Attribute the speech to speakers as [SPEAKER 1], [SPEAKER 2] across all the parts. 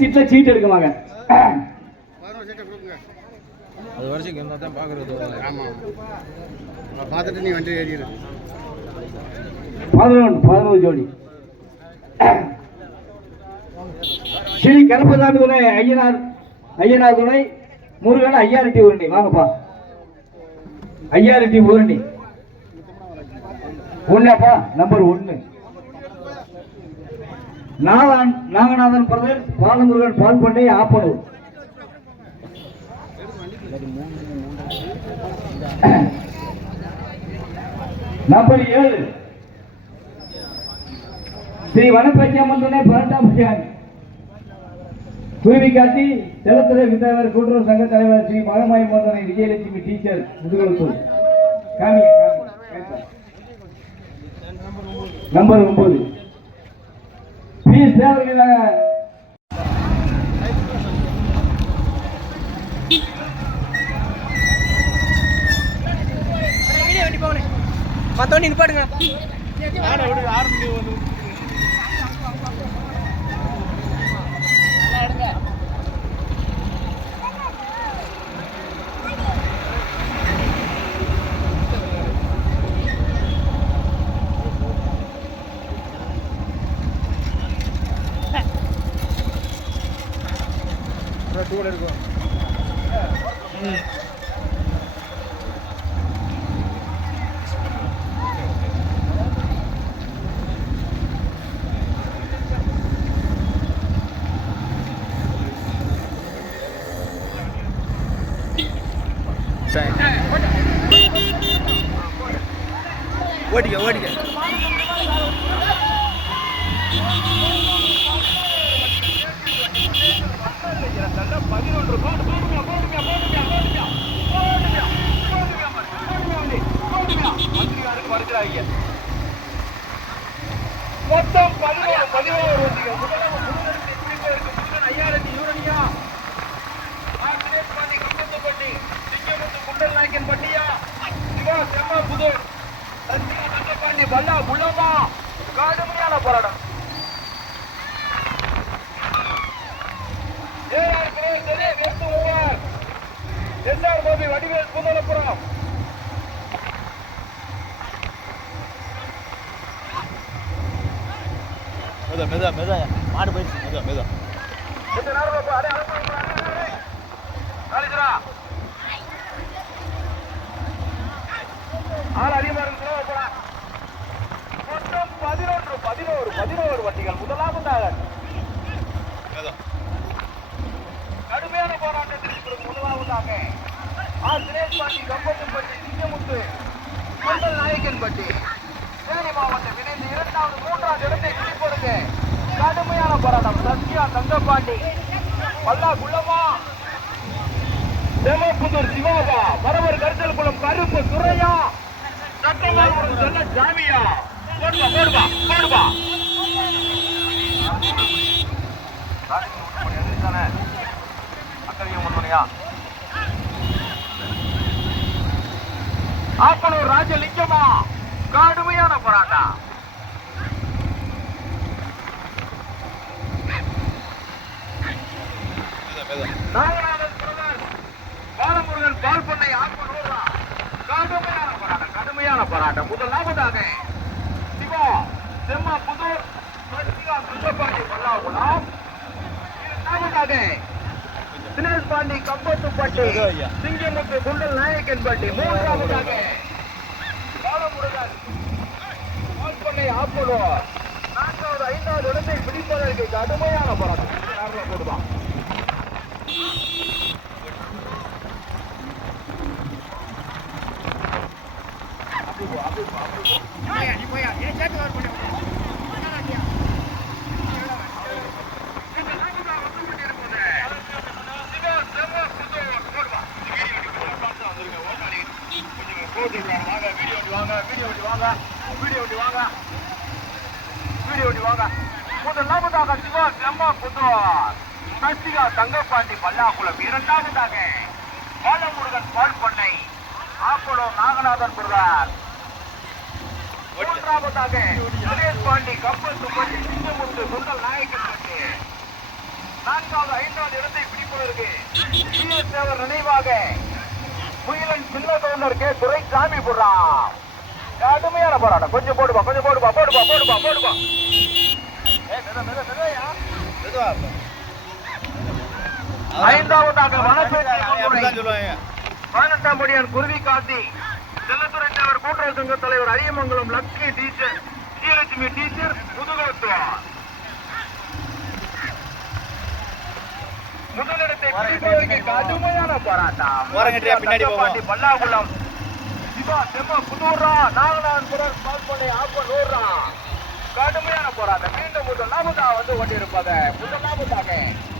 [SPEAKER 1] சீட்ல சீட் எடுக்குமாங்க
[SPEAKER 2] அது வரைக்கும் இருந்தால் தான் பார்க்குறது
[SPEAKER 3] ஆமாம் பார்த்துட்டு நீ வண்டி ஏறிடு.
[SPEAKER 1] பதினொன்று பதினோரு ஜோடி. ஸ்ரீ கருப்பசாமி துணை ஐயனார் ஐயனார் துணை முருகன் ஐயாயிரத்தி உருண்டி வாங்கப்பா. ஐயாயிரத்தி உருண்டி ஒன்னாப்பா நம்பர் ஒன்னு நாதான் நாகநாதன் பிரதர் பாலமுருகன் பால் பண்ணை ஆப்பனூர். நம்பர் ஏழு. ஸ்ரீ வனப்பச்சியம்மன் துணை பதினெட்டாம் பட்டியான் குருவி காட்டி செலத்துறை விந்தவர் கூட்டுறவு சங்க தலைவர் ஸ்ரீ மகமாய் மோதனை விஜயலட்சுமி டீச்சர் முதுகுளத்தூர் காமி நம்பர் ஒன்பது. பி சேவர்கள்
[SPEAKER 4] மத்தவண்டி நிப்பாடுங்க
[SPEAKER 2] ஓடிக்க ஓடிக்க
[SPEAKER 1] மொத்தம் பதினோரு பதினோரு வண்டிகள் முதலாம் முதலிடத்தை பிடிப்பதற்கு முருகன் ஐயாயிரத்தி யூரனியா ஆசிரியர் பாண்டி கம்பத்தப்பட்டி சிங்கமுத்து குண்டல் நாயக்கன் பட்டியா சிவா செம்ம புதூர் சத்தியா தங்கப்பாண்டி பல்லா கடுமையான போராட்டம் கோபி வடிவேல்
[SPEAKER 2] மெதா மெதா மெதா மாடு போயிடுச்சு. மெதா மெதா
[SPEAKER 1] அடே, அடே, அடே, அடே, அடே. நாளைக்குடா. ஆள் அதிகமா இருக்குதோ, போடா. மொத்தம் பதினொன்று பதினோரு பதினோரு வண்டிகள். முதலாவதாக
[SPEAKER 2] மெதா
[SPEAKER 1] கடுமையான போராட்டத்திற்கு முதலாவதாக ஆர் தினேஷ் பாண்டி கம்பத்தம்பட்டி சிங்கமுத்து மண்டல் நாயக்கன்பட்டி தேனி மாவட்டம் இணைந்து இரண்டாவது மூன்றாவது இடத்தை பிடிப்பதற்கு கடுமையான போராட்டம். சத்யா தங்கப்பாண்டி பல்லா குள்ளமா தேமப்புதூர் சிவாபா பரவர் கருத்தல் குளம் கருப்பு துறையா. ஜாமியா. போடுவா போடுவா போடுவா. ஆப்பனூர் ராஜலிங்கமா கடுமையான போராட்டம். பாலமுருகன் பால் பண்ணை கடுமையான போராட்டம். முதலாவதாக சிவா செம்மா புதூர் கிருஷ்ணபாண்டி சுந்தரபாண்டி பல்லாகுளம் இரண்டாவதாக தினேஷ் பாண்டி கம்பத்துப்பட்டி சிங்கமுத்து குண்டல் நாயக்கன்பட்டி மூன்றாவதாக பாலமுருகன் நான்காவது ஐந்தாவது இடத்தை பிடிப்பதற்கு கடுமையான போராட்டம். போடுவான் முதலாவதாக சிவா செம்மா புதுவார் சசிகா தங்கப்பாண்டி பல்லாக்குளம் இரண்டாவதாக பாலமுருகன் பால் பண்ணை ஆப்பளம் நாகநாதன் பிரதார் மூன்றாவதாக சுரேஷ் பாண்டி கப்பல் துப்பட்டி சிங்கமுத்து சுண்டல் நாயக்கன்பட்டி நான்காவது ஐந்தாவது இடத்தை பிடிப்பதற்கு தேவர் நினைவாக குயிலன் சின்ன கவுண்டர் கே. துரைசாமி போடுறா கடுமையான போராட்டம். கொஞ்சம் போடுப்பா கொஞ்சம் மெத, மெத, மெதயா.
[SPEAKER 2] மெதுவா
[SPEAKER 1] ஐந்தாவதாக வனப்பேட்டை பதினெட்டாம் படியான் குருவி காசி செல்லத்துறை தேவர் கூட்டுறவு சங்க தலைவர் அரியமங்கலம் லக்ஷ்மி டீச்சர் ஸ்ரீலட்சுமி டீச்சர் முதுகலத்துவம் முதலிடத்தை பிடிப்பதற்கு கடுமையான போராட்டம்.
[SPEAKER 2] பின்னாடி போவோம்.
[SPEAKER 1] தங்கப்பாண்டி பல்லாகுளம் சிவா செம்ம புதூர்ரா நாகலான் புரர் பால்பனை ஆப்பன் ஊர்ரா கடுமையான போராட்டம். மீண்டும் முதலாவதா வந்து கொண்டிருப்பது முதலாவதாக சிவா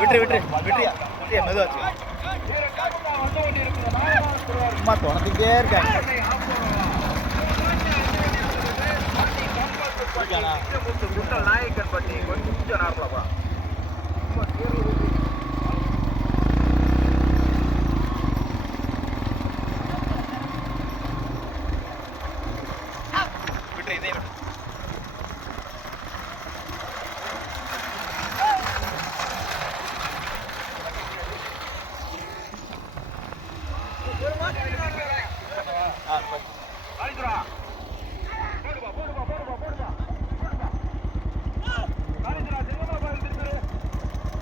[SPEAKER 2] விட்டுரு விட்டுரு விட்டுறியா விட்டுறியா மெதுவா வச்சுக்கோ சும்மா இருக்காங்க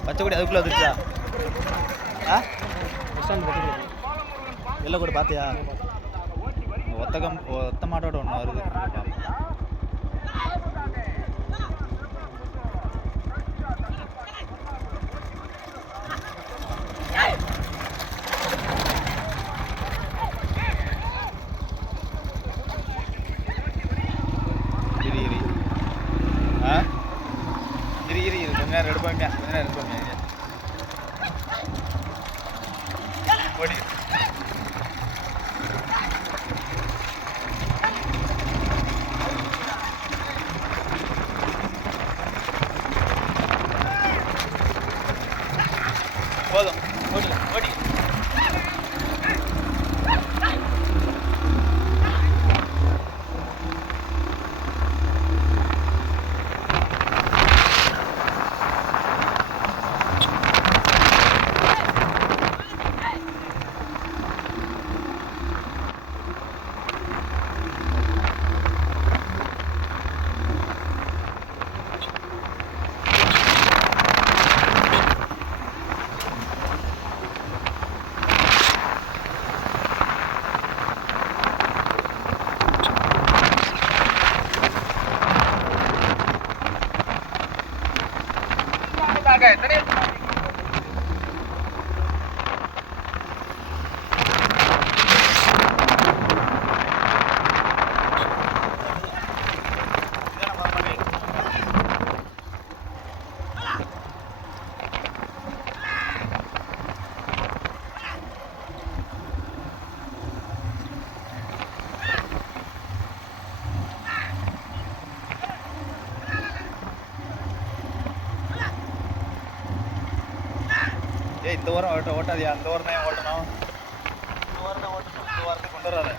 [SPEAKER 2] பச்சைக்குடி அதுக்குள்ளே வந்துருச்சா? ஆ? எல்லாம் கூட பார்த்தியா? ஒத்தகம் ஒத்த மாட்டோட ஒன்று வருது. இந்த ஓரம் ஓட்ட ஓட்டாதியா? அந்த ஓரம் தான் ஓட்டணும். இந்த ஓரம் தான் ஓட்டணும். இந்த ஓரத்தை கொண்டு வராது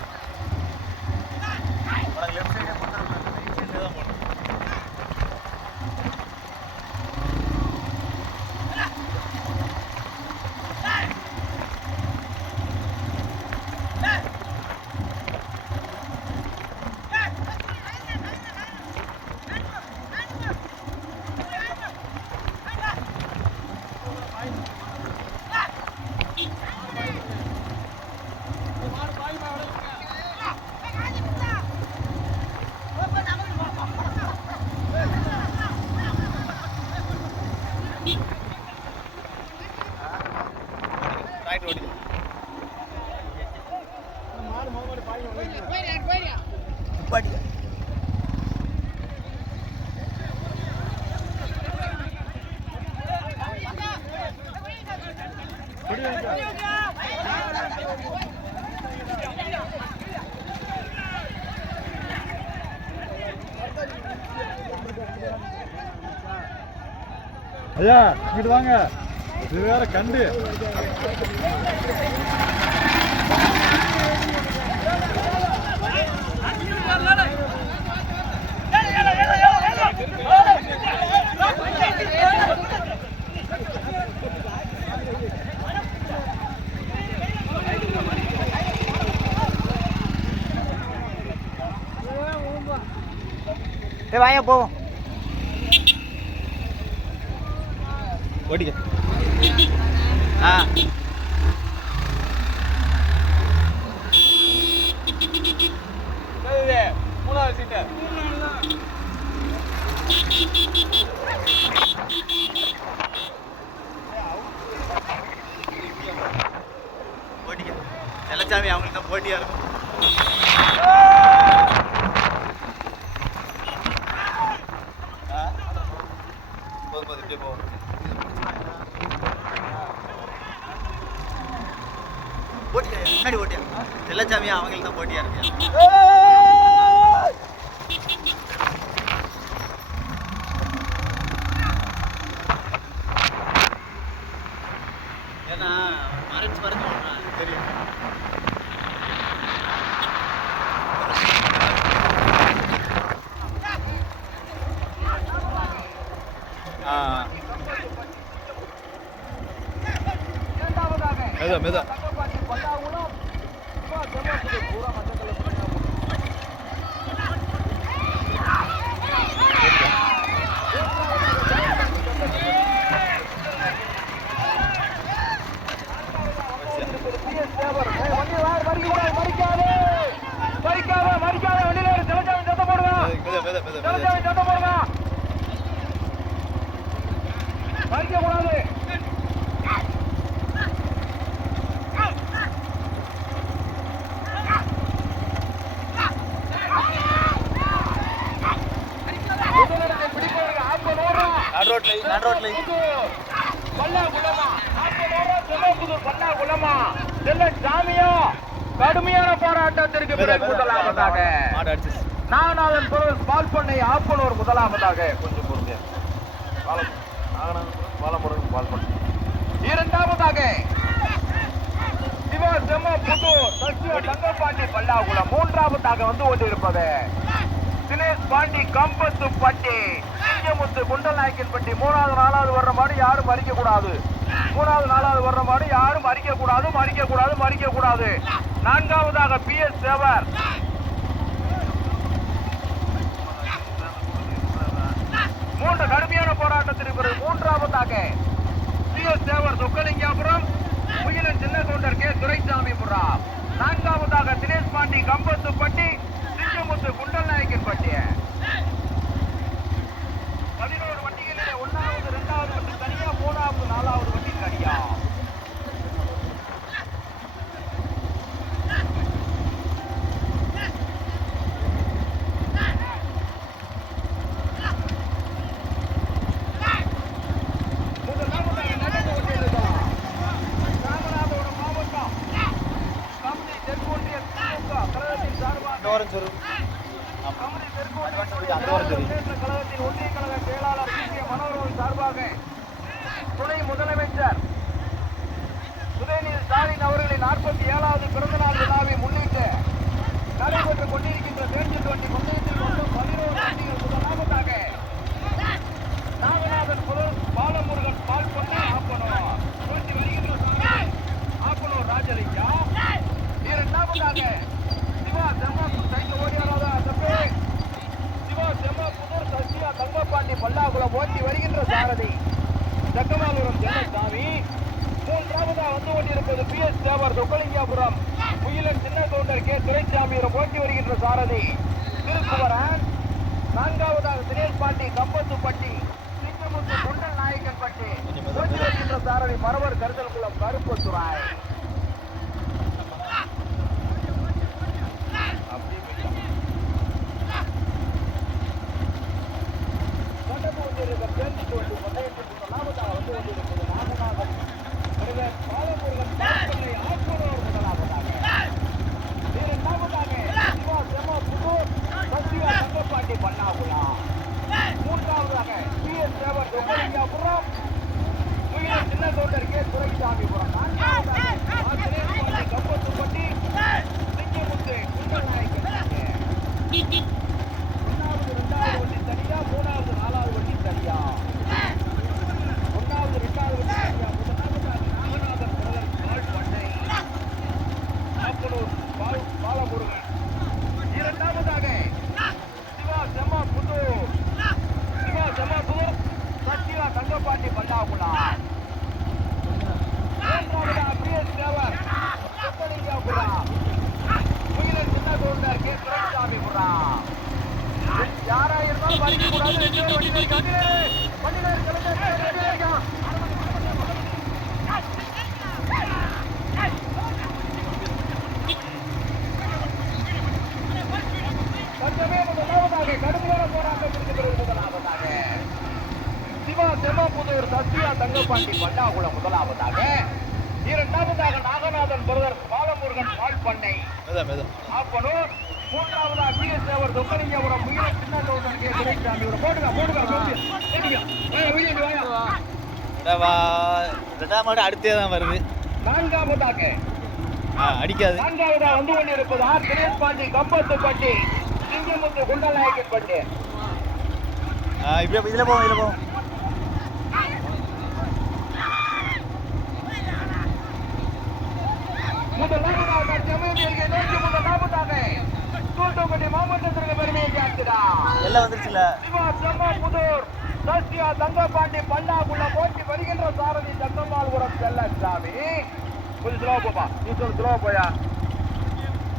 [SPEAKER 3] ஐயா இங்கிட்டு வாங்க. இது வேற கண்டு.
[SPEAKER 2] சரி வாங்க போவோம் ஓட்டிக்க ஆ
[SPEAKER 3] மூணாவது சீட்டு
[SPEAKER 2] ஓடிக்க செல்லச்சாமி அவங்களுக்கு தான் போட்டியா இருக்கும் ஆ? போதும் போதும் இப்படியே போவோம் ஓட்டியா முன்னாடி ஓட்டியா செல்லச்சாமி அவங்களுக்கு தான் போட்டியா இருக்கியா ஏன்னா மறைச்சு மறிக்க ஆ மெதா மெதா மெதா மெதா மெதா மெதா நடு ரோட்ல நடு ரோட்ல
[SPEAKER 1] கடுமையான போராட்டத்திற்கு பிறகு முதலாவதாக
[SPEAKER 2] அடிச்சு
[SPEAKER 1] நாகநாதன் புரல் பால் பண்ணை ஆப்பனூர் முதலாவதாக கொஞ்சம் பொறுமையா. பாலமுருகன் பால் பண்ணை இரண்டாவதாக சிவா செம்ம புதூர் சசிவ தங்கப்பாண்டி பல்லாகுளம் மூன்றாவதாக வந்து கொண்டிருப்பது தினேஷ் பாண்டி கம்பத்து பட்டி சிங்கமுத்து குண்டநாயக்கன் பட்டி. மூணாவது நாலாவது வர்ற மாடு யாரும் மறிக்க கூடாது மூணாவது நாலாவது வர்ற மாடு யாரும் மறிக்க கூடாது மறிக்க கூடாது மறிக்க கூடாது நான்காவதாக பி எஸ் சேவர் மூன்று கடுமையான போராட்டத்திற்கு பிறகு மூன்றாவதாக பி எஸ் தேவர் சொக்கலிங்காபுரம் முயலன் சின்ன கவுண்டர் கே. துரைசாமிபுரா நான்காவதாக தினேஷ் பாண்டி கம்பத்துப்பட்டி சிங்கமுத்து குண்டல் நாயக்கன் பட்டி பதினோரு வண்டிகளிலே ஒன்னாவது இரண்டாவது வண்டி தனியா மூணாவது நாலாவது agora o Portugal. செம்மபுதூர் Sathya Thangapandi பண்டாகுளம் முதலாவதாக இரண்டாவதாக நாகநாதன் பிரதர் பாலமுருகன் பால் பண்ணை. ஆப்பனூர் மூன்றாவதாக பி எஸ் தேவர் தொக்கலிங்கபுரம் முயல சின்ன கவுண்டர் கே. துரைசாமி. இவரை போடுங்க போடுங்க
[SPEAKER 2] ரெண்டாம் மாடு அடுத்தே தான் வருது.
[SPEAKER 1] நான்காவதாக
[SPEAKER 2] ஆ அடிக்காது.
[SPEAKER 1] நான்காவதாக வந்து கொண்டிருப்பது ஆர். தினேஷ் பாண்டி கம்பத்து பட்டி சிங்கமுத்து குண்டநாயக்கன் பட்டி
[SPEAKER 2] இப்படியே இதில் போவோம் இதில் போவோம்
[SPEAKER 1] முதலாவதாக செம்மேலியை நோக்கி முதலாவதாக தூத்துக்குடி மாவட்டத்திற்கு பெருமையை சேர்க்கிறார்
[SPEAKER 2] எல்லாம் வந்துருச்சுல?
[SPEAKER 1] சிவா செம்மபுதூர் சத்யா தங்கபாண்டி பல்லாக்குள்ள போட்டி வருகின்ற சாரதி தங்கம்மாள்புரம் செல்லசாமி. கொஞ்சம் ஸ்லோ போப்பா. நீ சொல்லு ஸ்லோ போயா.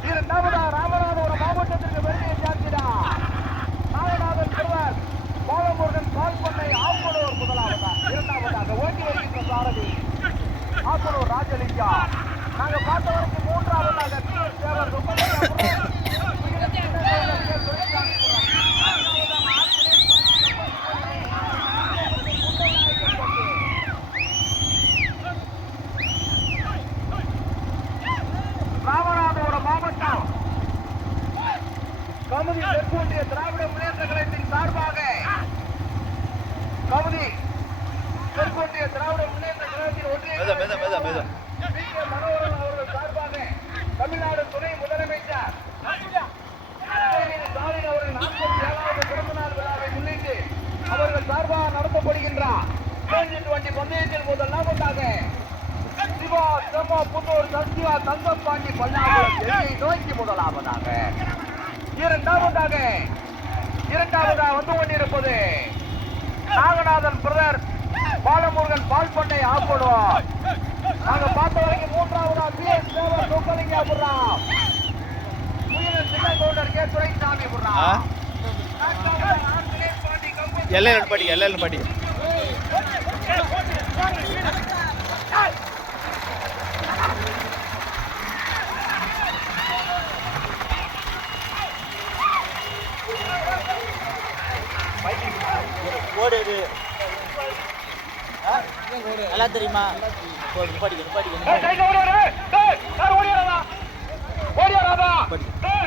[SPEAKER 1] இரண்டாவதா ராமநாதபுரம் மாவட்டத்திற்கு பெருமையை சேர்க்கிறார் நாகநாதன் சிறுவர் பாலமுருகன் பால் பண்ணை ஆப்பனூர் முதலாவதா. இரண்டாவதாக ஓட்டி வருகின்ற சாரதி ஆப்பனூர் ராஜலிங்கா நாங்க பார்த்த வரைக்கும் மூன்றாவதாக பி எஸ் தேவர் துப்பலிங்காபுரம். ராமநாதபுரம் மாவட்டம். கமுதி தெற்கொன்றிய திராவிட முன்னேற்ற சார்பாக கமுதி தெற்கொன்றிய திராவிட முன்னேற்ற கழகத்தின் ஒன்றிய
[SPEAKER 2] மெதா மெதா மெதா மெதா
[SPEAKER 1] பி கே மனோகரன் அவர்கள் சார்பாக தமிழ்நாடு துணை முதலமைச்சர் உதயநிதி ஸ்டாலின் அவர்கள் நாற்பத்தி ஏழாவது பிறந்தநாள் விழாவை முன்னிட்டு அவர்கள் சார்பாக நடத்தப்படுகின்றார் மூன்று வண்டி பந்தயத்தில் முதலாவதாக சிவா செம்ம புத்தூர் சத்யா தங்கப்பாண்டி பல்லாபுரம் எல்லையை நோக்கி முதலாவதாக இரண்டாவதாக இரண்டாவதாக வந்து கொண்டிருப்பது நாகநாதன் பிரதர் பாலமுருகன் பால் பண்ணை ஆப்படுவோம் நாங்க பார்த்த வரைக்கும் மூன்றாவதா பி எஸ் தேவர் சொக்கலிங்காபுரம் முயலன் சின்ன கவுண்டர் கே துரைசாமி
[SPEAKER 2] ஆ
[SPEAKER 1] புறா
[SPEAKER 2] எல்லாம் பாட்டி எல்லாம் பாட்டி ஓடு நல்லா தெரியுமா? படிக்க படிக்க
[SPEAKER 1] 了，快！